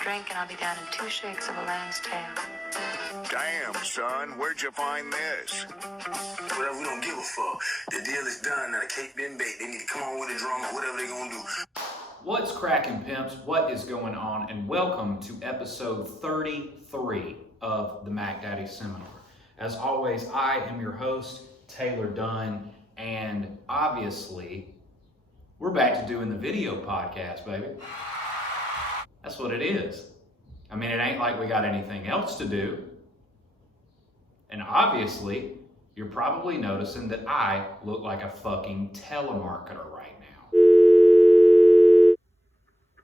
drink and I'll be down in 2 shakes of a lamb's tail. Damn, son, where'd you find this? Whatever, we don't give a fuck. The deal is done. Now the cake been baked. They need to come on with a drum or whatever they gonna do. What's cracking, pimps? What is going on? And welcome to episode 33 of the Mac Daddy Seminar. As always, I am your host, Taylor Dunn, and obviously, we're back to doing the video podcast, baby. That's what it is. I mean, it ain't like we got anything else to do. And obviously, you're probably noticing that I look like a fucking telemarketer right now.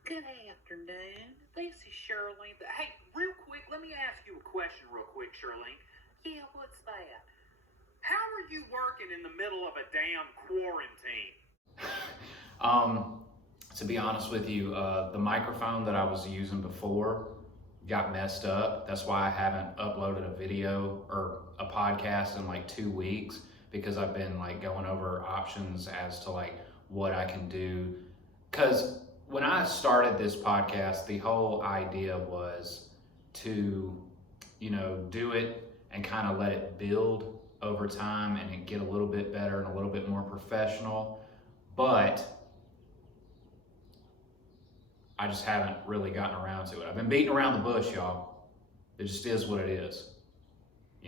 Good afternoon. This is Shirley. Hey, real quick, let me ask you a question real quick, Shirley. Yeah, what's that? How are you working in the middle of a damn quarantine? To be honest with you, the microphone that I was using before got messed up. That's why I haven't uploaded a video or a podcast in like 2 weeks, because I've been like going over options as to like what I can do. Because when I started this podcast, the whole idea was to, do it and kind of let it build over time and it get a little bit better and a little bit more professional. But I just haven't really gotten around to it. I've been beating around the bush, y'all. It just is what it is.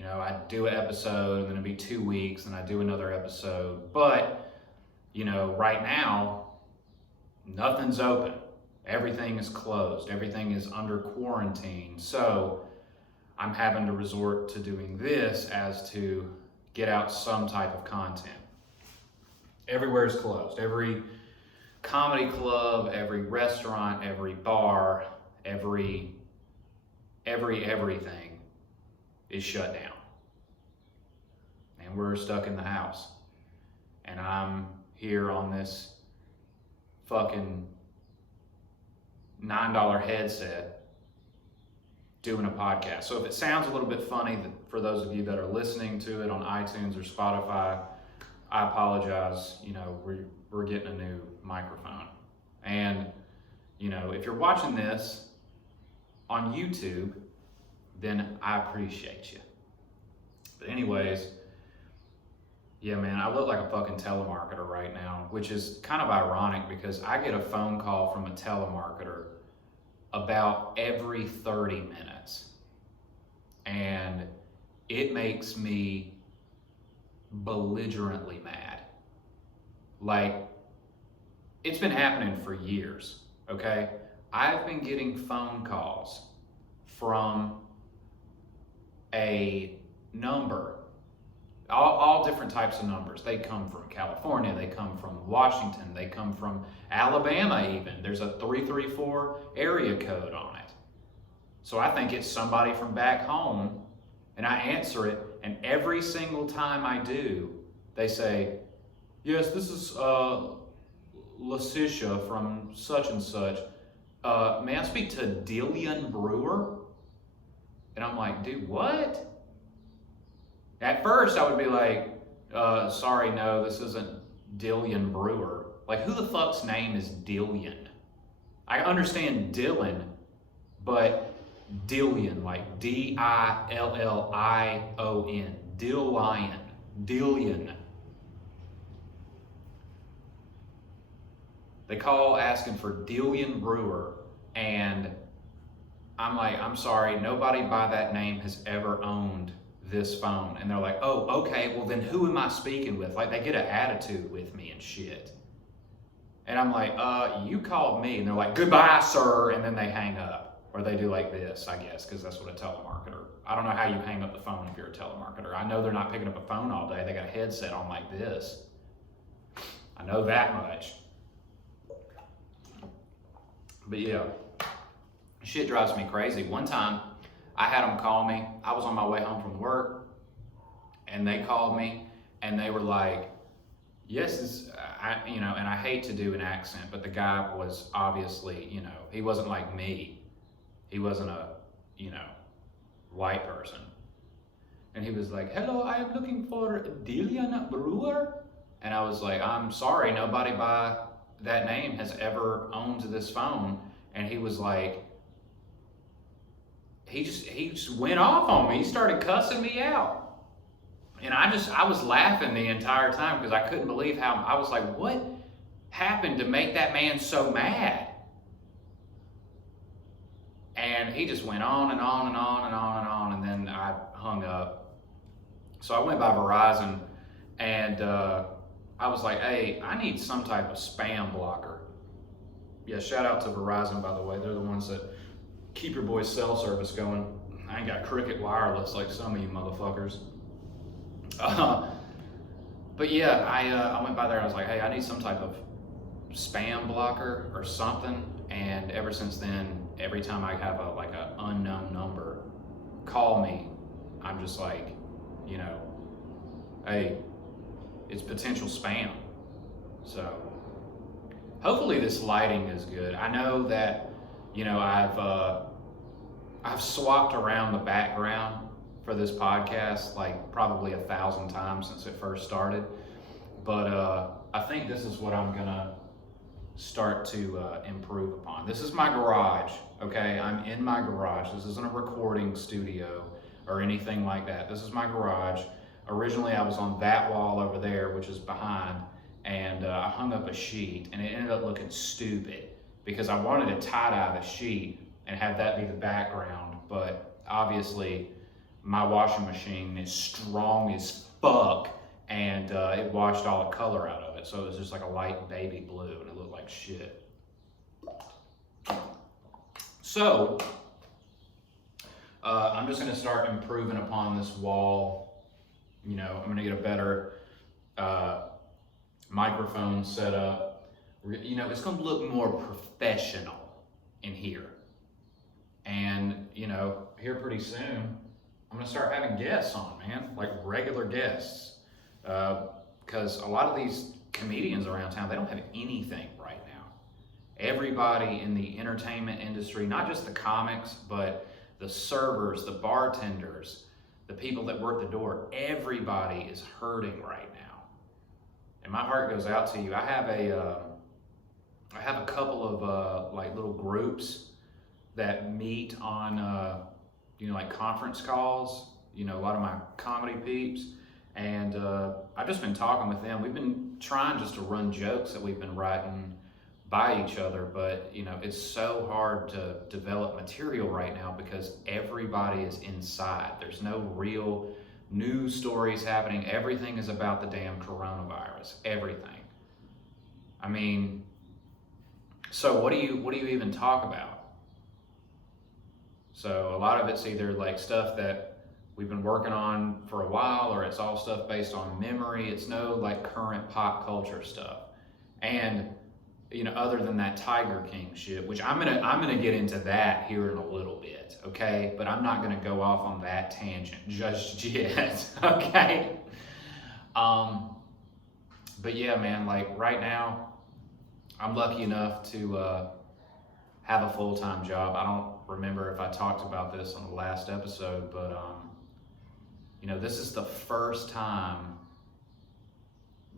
I do an episode and then it'll be 2 weeks and I do another episode. But, right now, nothing's open. Everything is closed. Everything is under quarantine. So I'm having to resort to doing this as to get out some type of content. Everywhere is closed. Every comedy club, every restaurant, every bar, everything is shut down. And we're stuck in the house. And I'm here on this fucking $9 headset doing a podcast. So if it sounds a little bit funny for those of you that are listening to it on iTunes or Spotify, I apologize. We're getting a new microphone. And, if you're watching this on YouTube, then I appreciate you. But anyways, yeah, man, I look like a fucking telemarketer right now, which is kind of ironic because I get a phone call from a telemarketer about every 30 minutes. And it makes me belligerently mad. Like, it's been happening for years, okay? I've been getting phone calls from a number, all different types of numbers. They come from California, they come from Washington, they come from Alabama even. There's a 334 area code on it. So I think it's somebody from back home, and I answer it, and every single time I do, they say, yes, this is Laetitia from such and such. May I speak to Dillion Brewer? And I'm like, dude, what? At first I would be like, sorry, no, this isn't Dillion Brewer. Like, who the fuck's name is Dillion? I understand Dylan, but Dillion, like D-I-L-L-I-O-N, Dillion. They call asking for Dillion Brewer, and I'm like, I'm sorry, nobody by that name has ever owned this phone. And they're like, oh, okay, well then who am I speaking with? Like, they get an attitude with me and shit. And I'm like, you called me. And they're like, goodbye, sir. And then they hang up. Or they do like this, I guess, because that's what a telemarketer. I don't know how you hang up the phone if you're a telemarketer. I know they're not picking up a phone all day. They got a headset on like this. I know that much. But yeah, shit drives me crazy. One time, I had them call me. I was on my way home from work, and they called me, and they were like, yes, and I hate to do an accent, but the guy was obviously, he wasn't like me. He wasn't a, white person. And he was like, hello, I am looking for Dillion Brewer. And I was like, I'm sorry, nobody by that name has ever owned this phone. And he was like, he just went off on me. He started cussing me out. And I was laughing the entire time because I couldn't believe how, I was like, what happened to make that man so mad? And he just went on and on and on and on and on, and then I hung up. So I went by Verizon, and I was like, hey, I need some type of spam blocker. Yeah, shout out to Verizon, by the way. They're the ones that keep your boy's cell service going. I ain't got Cricket Wireless like some of you motherfuckers. But yeah, I went by there. I was like, hey, I need some type of spam blocker or something. And ever since then, every time I have a unknown number call me, I'm just like, you know, hey, it's potential spam. So hopefully this lighting is good. I know that, you know, I've swapped around the background for this podcast like probably 1,000 times since it first started. But I think this is what I'm gonna start to improve upon. This is my garage, okay? I'm in my garage. This isn't a recording studio or anything like that. This is my garage. Originally I was on that wall over there, which is behind, and I hung up a sheet, and it ended up looking stupid because I wanted to tie-dye the sheet and have that be the background, but obviously my washing machine is strong as fuck, and it washed all the color out of it, so it was just like a light baby blue, and it looked like shit. So I'm just gonna start improving upon this wall. You know, I'm gonna get a better microphone set up. You know, it's gonna look more professional in here. And, you know, here pretty soon, I'm gonna start having guests on, man, like regular guests. Because a lot of these comedians around town, they don't have anything right now. Everybody in the entertainment industry, not just the comics, but the servers, the bartenders, the people that work the door, everybody is hurting right now. And my heart goes out to you. I have a couple of like little groups that meet on you know, like conference calls, you know, a lot of my comedy peeps. And I've just been talking with them. We've been trying just to run jokes that we've been writing by each other, but you know, it's so hard to develop material right now because everybody is inside. There's no real news stories happening. Everything is about the damn coronavirus. Everything. I mean, so what do you even talk about? So a lot of it's either like stuff that we've been working on for a while, or it's all stuff based on memory. It's no like current pop culture stuff. And you know, other than that Tiger King shit, which I'm gonna get into that here in a little bit, okay? But I'm not gonna go off on that tangent just yet, okay? But yeah, man, like right now, I'm lucky enough to have a full-time job. I don't remember if I talked about this on the last episode, but you know, this is the first time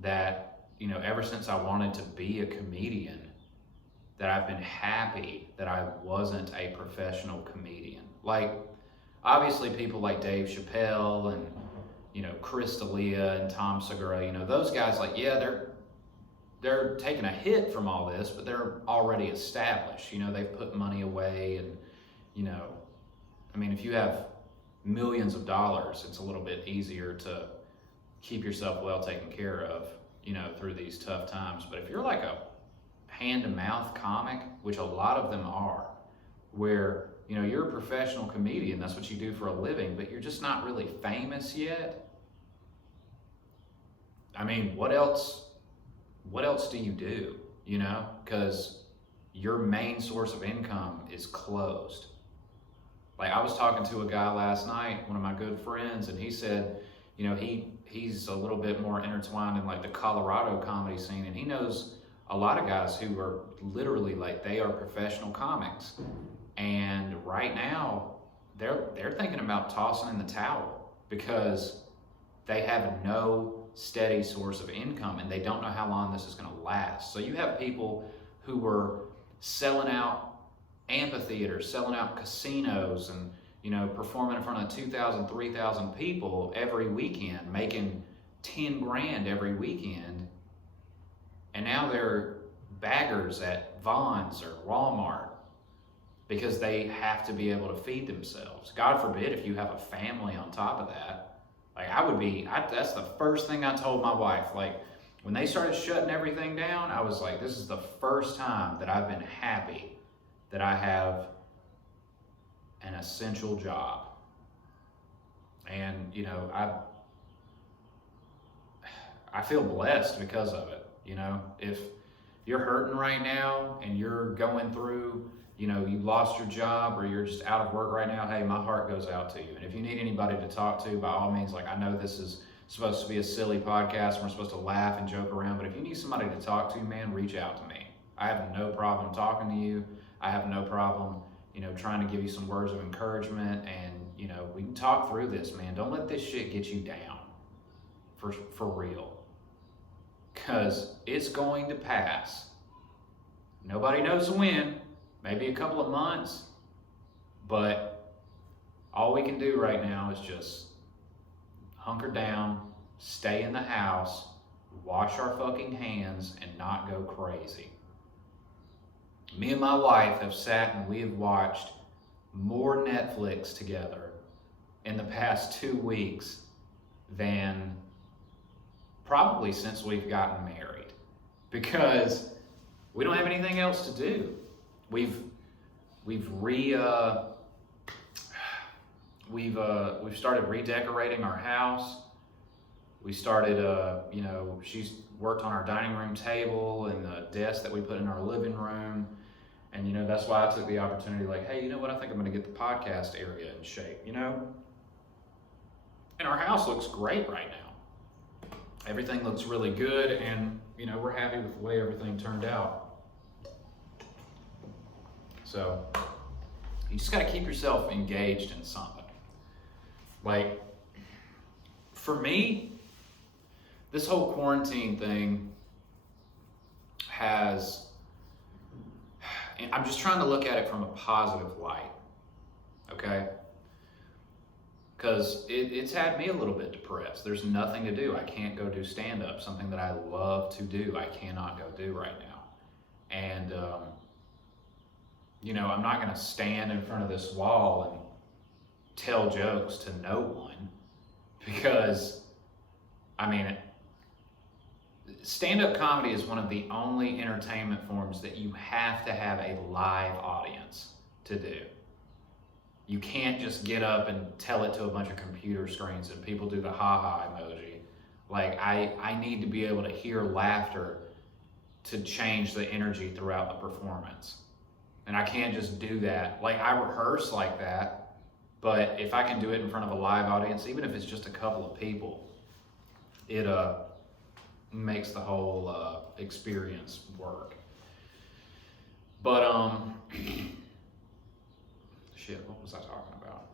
that, you know, ever since I wanted to be a comedian, that I've been happy that I wasn't a professional comedian. Like, obviously people like Dave Chappelle and, you know, Chris D'Elia and Tom Segura, you know, those guys, like, yeah, they're taking a hit from all this, but they're already established. You know, they've put money away, and, you know, I mean, if you have millions of dollars, it's a little bit easier to keep yourself well taken care of, you know, through these tough times. But if you're like a hand-to-mouth comic, which a lot of them are, where, you know, you're a professional comedian, that's what you do for a living, but you're just not really famous yet. I mean, what else do you do, you know? Because your main source of income is closed. Like, I was talking to a guy last night, one of my good friends, and he said, you know, he's a little bit more intertwined in like the Colorado comedy scene, and he knows a lot of guys who are literally like, they are professional comics, and right now they're thinking about tossing in the towel because they have no steady source of income, and they don't know how long this is going to last. So you have people who were selling out amphitheaters, selling out casinos, and, performing in front of 2,000, 3,000 people every weekend, making 10 grand every weekend. And now they're baggers at Vons or Walmart because they have to be able to feed themselves. God forbid if you have a family on top of that. Like that's the first thing I told my wife. Like when they started shutting everything down, I was like, this is the first time that I've been happy that I have an essential job. And, I feel blessed because of it. If you're hurting right now and you're going through, you lost your job or you're just out of work right now, hey, my heart goes out to you. And if you need anybody to talk to, by all means, like I know this is supposed to be a silly podcast and we're supposed to laugh and joke around, but if you need somebody to talk to, man, reach out to me. I have no problem talking to you. I have no problem, trying to give you some words of encouragement, and, we can talk through this, man. Don't let this shit get you down for real. Because it's going to pass. Nobody knows when, maybe a couple of months, but all we can do right now is just hunker down, stay in the house, wash our fucking hands, and not go crazy. Me and my wife have sat and we have watched more Netflix together in the past 2 weeks than probably since we've gotten married, because we don't have anything else to do. We've started redecorating our house. We started, she's worked on our dining room table and the desk that we put in our living room. And, that's why I took the opportunity, like, hey, you know what? I think I'm going to get the podcast area in shape, And our house looks great right now. Everything looks really good, and, we're happy with the way everything turned out. So, you just got to keep yourself engaged in something. Like, for me, this whole quarantine thing I'm just trying to look at it from a positive light, okay? Because it's had me a little bit depressed. There's nothing to do. I can't go do stand-up, something that I love to do. I cannot go do right now. And, I'm not going to stand in front of this wall and tell jokes to no one, because, stand-up comedy is one of the only entertainment forms that you have to have a live audience to do. You can't just get up and tell it to a bunch of computer screens and people do the ha-ha emoji. Like, I need to be able to hear laughter to change the energy throughout the performance. And I can't just do that. Like, I rehearse like that, but if I can do it in front of a live audience, even if it's just a couple of people, it makes the whole experience work. But shit, what was I talking about?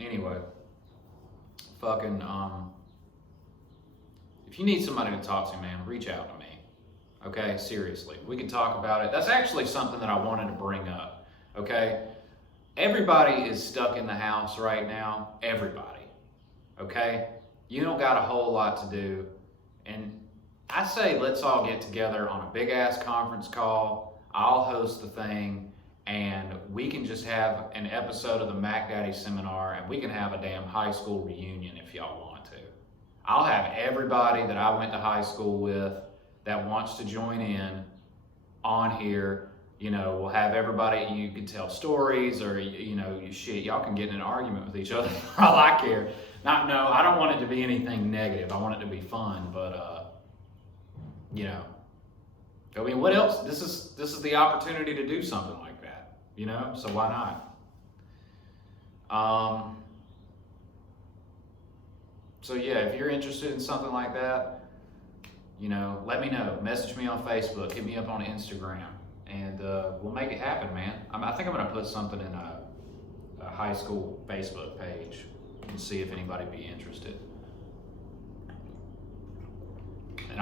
Anyway, fucking if you need somebody to talk to, man, reach out to me. Okay, seriously, we can talk about it. That's actually something that I wanted to bring up. Okay, everybody is stuck in the house right now. Everybody. Okay. You don't got a whole lot to do, and I say let's all get together on a big-ass conference call. I'll host the thing, and we can just have an episode of the Mac Daddy Seminar, and we can have a damn high school reunion if y'all want to. I'll have everybody that I went to high school with that wants to join in on here. We'll have everybody, you can tell stories, or, shit, y'all can get in an argument with each other for all I care. I don't want it to be anything negative. I want it to be fun, but, what else? This is the opportunity to do something like that, so why not? So yeah, if you're interested in something like that, let me know. Message me on Facebook, hit me up on Instagram, and we'll make it happen, man. I think I'm going to put something in a high school Facebook page and see if anybody be interested. And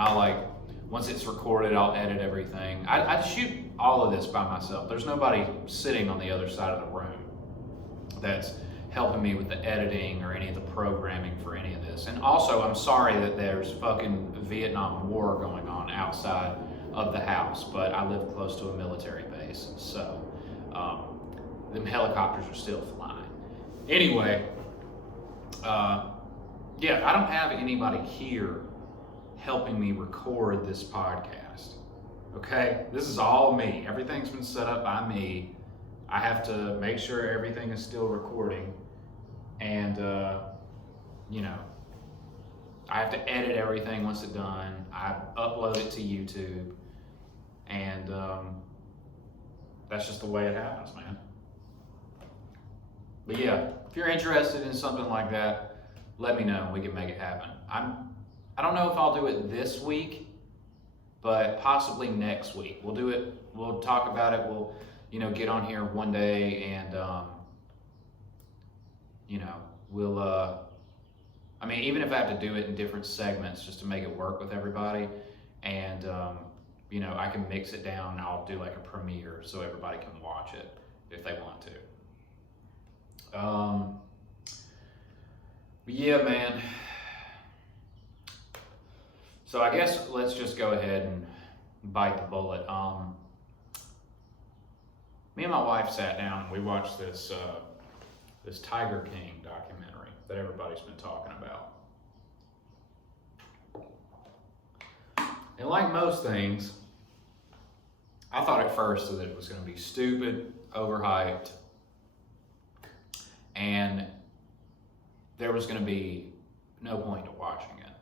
once it's recorded, I'll edit everything. I shoot all of this by myself. There's nobody sitting on the other side of the room. that's helping me with the editing or any of the programming for any of this. And also, I'm sorry that there's fucking Vietnam War going on outside of the house, but I live close to a military base, so them helicopters are still flying. Anyway, yeah, I don't have anybody here helping me record this podcast, okay? This is all me. Everything's been set up by me. I have to make sure everything is still recording, and you know, I have to edit everything once it's done. I upload it to YouTube, and that's just the way it happens, man. But yeah, if you're interested in something like that, let me know. We can make it happen. I don't know if I'll do it this week, but possibly next week. We'll do it. We'll talk about it. We'll, you know, get on here one day and, you know, we'll, I mean, even if I have to do it in different segments just to make it work with everybody, and, you know, I can mix it down and I'll do like a premiere so everybody can watch it if they want to. But yeah, man. So I guess let's just go ahead and bite the bullet. Me and my wife sat down and we watched this this Tiger King documentary that everybody's been talking about. And like most things, I thought at first that it was going to be stupid, overhyped, and there was going to be no point to watching it.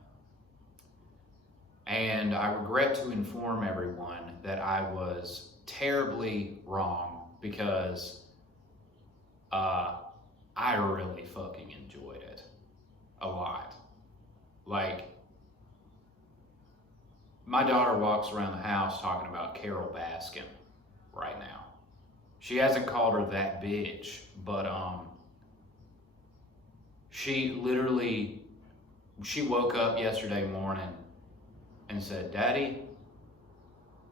And I regret to inform everyone that I was terribly wrong, because I really fucking enjoyed it a lot. Like, my daughter walks around the house talking about Carol Baskin right now. She hasn't called her that bitch, but she woke up yesterday morning and said, "Daddy,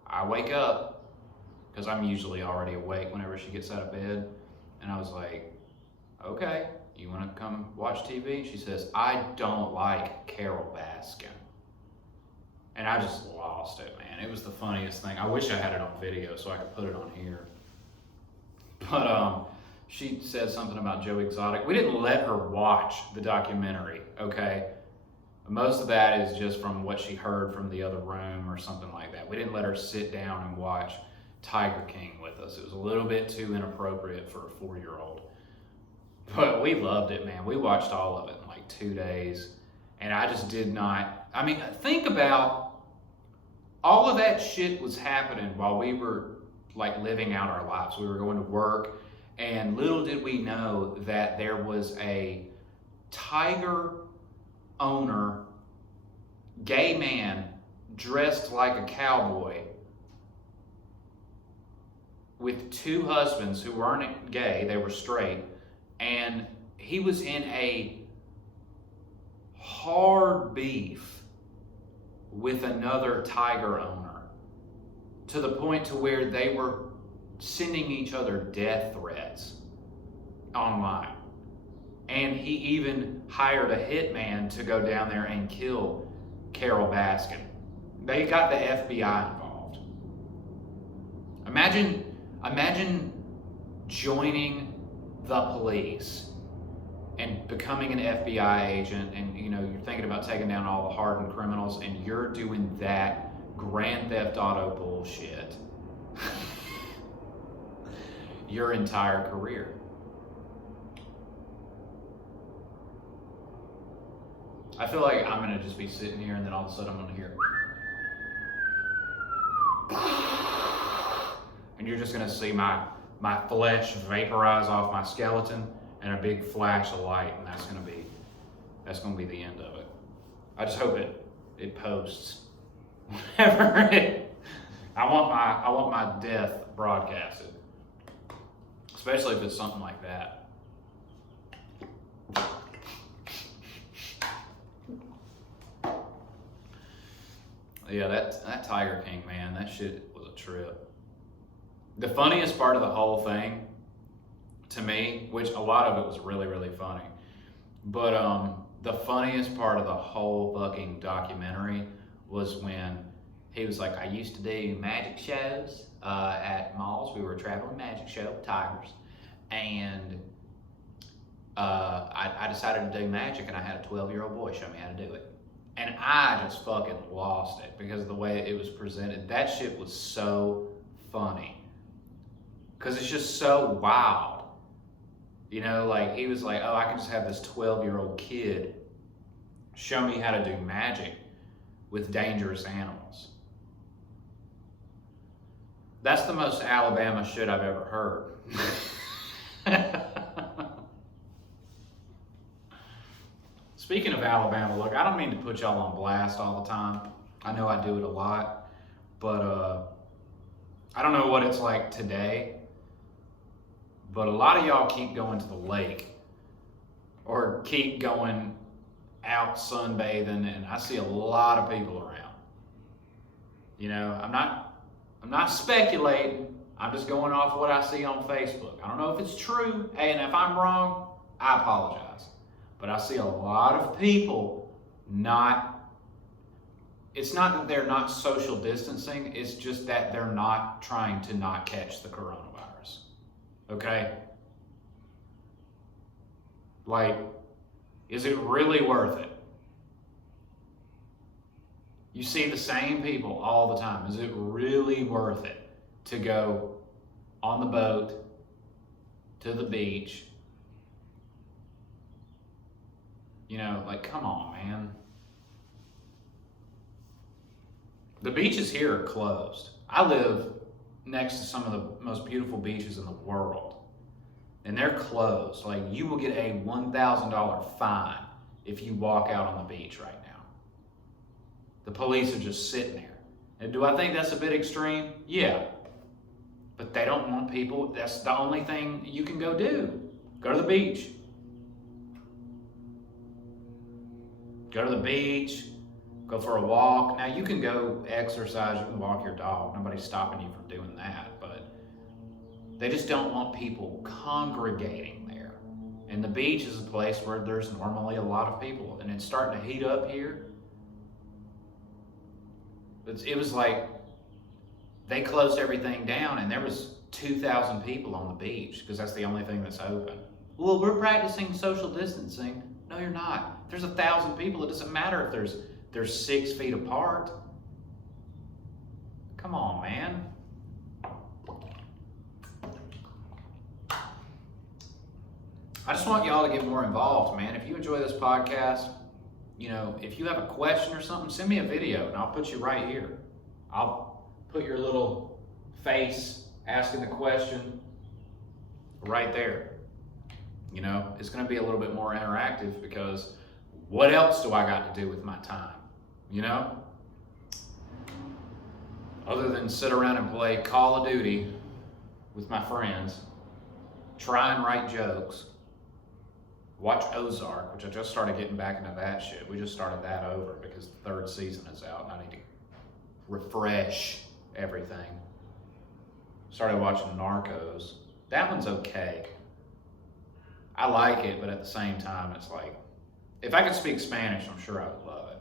I wake up," because I'm usually already awake whenever she gets out of bed. And I was like, "Okay, you want to come watch TV?" She says, "I don't like Carol Baskin." And I just lost it, man. It was the funniest thing. I wish I had it on video so I could put it on here. But she said something about Joe Exotic. We didn't let her watch the documentary, okay? Most of that is just from what she heard from the other room or something like that. We didn't let her sit down and watch Tiger King with us. It was a little bit too inappropriate for a 4-year-old. But we loved it, man. We watched all of it in like 2 days. And I just did not, I mean, think about all of that shit was happening while we were like living out our lives. We were going to work, and little did we know that there was a tiger owner, gay man, dressed like a cowboy with 2 husbands who weren't gay, they were straight, and he was in a hard beef with another tiger owner, to the point to where they were sending each other death threats online. And he even hired a hitman to go down there and kill Carol Baskin. They got the FBI involved. Imagine joining the police and becoming an FBI agent, and you know, you're thinking about taking down all the hardened criminals, and you're doing that Grand Theft Auto bullshit your entire career. I feel like I'm gonna just be sitting here, and then all of a sudden I'm gonna hear, and you're just gonna see my flesh vaporize off my skeleton, and a big flash of light, and that's gonna be the end of it. I just hope it posts whenever I want my death broadcasted, especially if it's something like that. Yeah, that Tiger King, man, that shit was a trip. The funniest part of the whole thing, to me, which a lot of it was really, really funny. But the funniest part of the whole fucking documentary was when he was like, I used to do magic shows at malls. We were a traveling magic show, Tigers. And I decided to do magic, and I had a 12-year-old boy show me how to do it. And I just fucking lost it because of the way it was presented. That shit was so funny. Because it's just so wild. You know, like, he was like, oh, I can just have this 12-year-old kid show me how to do magic with dangerous animals. That's the most Alabama shit I've ever heard. Speaking of Alabama, look, I don't mean to put y'all on blast all the time. I know I do it a lot, but I don't know what it's like today, but a lot of y'all keep going to the lake or keep going out sunbathing, and I see a lot of people around. You know, I'm not speculating. I'm just going off what I see on Facebook. I don't know if it's true. Hey, and if I'm wrong, I apologize. But I see a lot of people it's not that they're not social distancing, it's just that they're not trying to not catch the coronavirus. Okay? Like, is it really worth it? You see the same people all the time. Is it really worth it to go on the boat to the beach? You know, like, come on, man. The beaches here are closed. I live next to some of the most beautiful beaches in the world, and they're closed. Like, you will get a $1,000 fine if you walk out on the beach right now. The police are just sitting there. And do I think that's a bit extreme? Yeah. But they don't want people. That's the only thing you can go do. Go to the beach. Go to the beach. Go for a walk. Now, you can go exercise. You can walk your dog. Nobody's stopping you from doing that. But they just don't want people congregating there. And the beach is a place where there's normally a lot of people. And it's starting to heat up here. It was like they closed everything down, and there was 2,000 people on the beach because that's the only thing that's open. Well, we're practicing social distancing. No, you're not. There's 1,000 people. It doesn't matter if they're 6 feet apart. Come on, man. I just want y'all to get more involved, man. If you enjoy this podcast, you know, if you have a question or something, send me a video and I'll put you right here. I'll put your little face asking the question right there. You know, it's going to be a little bit more interactive because what else do I got to do with my time? You know? Other than sit around and play Call of Duty with my friends, try and write jokes, watch Ozark, which I just started getting back into that shit. We just started that over because the 3rd season is out and I need to refresh everything. Started watching Narcos. That one's okay. I like it, but at the same time, it's like, if I could speak Spanish, I'm sure I would love it.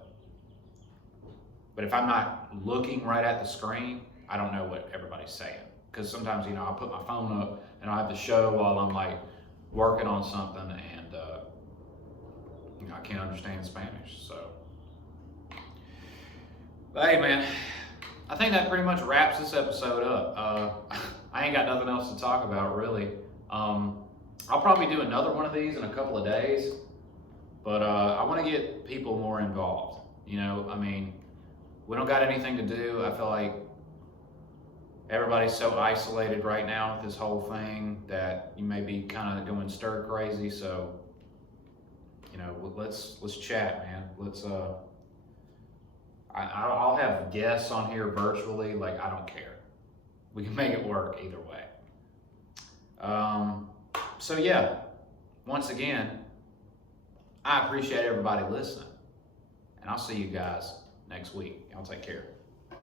But if I'm not looking right at the screen, I don't know what everybody's saying. Because sometimes, you know, I'll put my phone up and I'll have the show while I'm like working on something and, you know, I can't understand Spanish, so. But hey, man, I think that pretty much wraps this episode up. I ain't got nothing else to talk about, really. I'll probably do another one of these in a couple of days, but I want to get people more involved. You know, I mean, we don't got anything to do. I feel like everybody's so isolated right now with this whole thing that you may be kind of going stir crazy. So, you know, let's chat, man. I'll have guests on here virtually. Like, I don't care. We can make it work either way. So yeah, once again, I appreciate everybody listening, and I'll see you guys next week. Y'all take care.